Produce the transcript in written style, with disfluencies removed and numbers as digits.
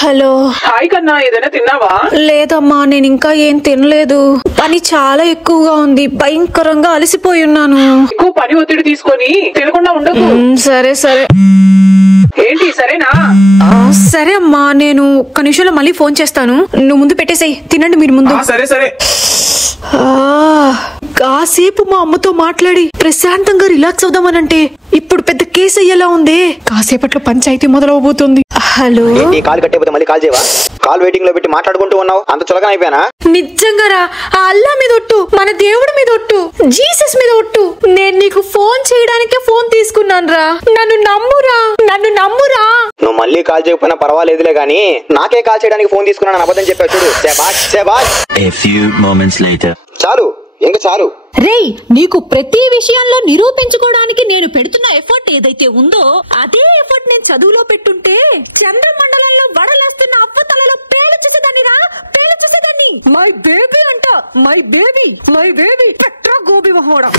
Hello. Hi కన్నా, ఏదైనా తిన్నావా? లేదమ్మా, నేను ఇంకా ఏం తినలేదు. పని చాలా ఎక్కువగా ఉంది, భయంకరంగా అలసిపోయి ఉన్నాను. ఎక్కువ పని ఒత్తిడి తీసుకొని తినకుండా ఉండకు. సరే సరే. ఏంటి సరేనా? సరే అమ్మా, నేను ఒక్క నిమిషంలో మళ్ళీ ఫోన్ చేస్తాను. నువ్వు ముందు పెట్టేసేయ్, తినండి మీరు ముందు. సరే సరే. కాసేపు మా అమ్మతో మాట్లాడి ప్రశాంతంగా రిలాక్స్ అవుదామనంటే ఇప్పుడు పెద్ద కేసు అయ్యేలా ఉంది. కాసేపట్లో పంచాయతీ మొదలవబోతుంది. హలో. కాల్ కట్టేపోతే మళ్ళీ కాల్ చేయవా? కాల్ వెయిటింగ్ లో పెట్టి మాట్లాడుకుంటూ ఉన్నావు, అంత చులకన అయిపోయానా? నిజంగా రా, ఆ అల్లా మీద ఒట్టు, మన దేవుడి మీద ఒట్టు, జీసస్ మీద ఒట్టు, నేను నీకు ఫోన్ చేయడానికే ఫోన్ తీసుకున్నాను రా. నన్ను నమ్మురా, నన్ను నమ్మురా. నువ్వు మళ్ళీ కాల్ చేయకపోయినా పర్వాలేదులే గానీ నాకే కాల్ చేయడానికి ఫోన్ తీసుకున్నాను అబద్ధం చెప్పావు చూడు. శభాష్ శభాష్. A few moments later. చాలు, ఇంకా చాలు. రేయ్, నీకు ప్రతి విషయంలో నిరూపించుకోవడానికి నేను పెడుతున్న ఎఫర్ట్ ఏదైతే ఉందో అదే ఎఫర్ట్ నేను చదువులో పెట్టుంటే చంద్రమండలంలో వడలేస్తున్న అప్పతలలో పేలుచుదని మై బేబీ అంట, మై బేబీ పెట్రా గోబీ మహోడా.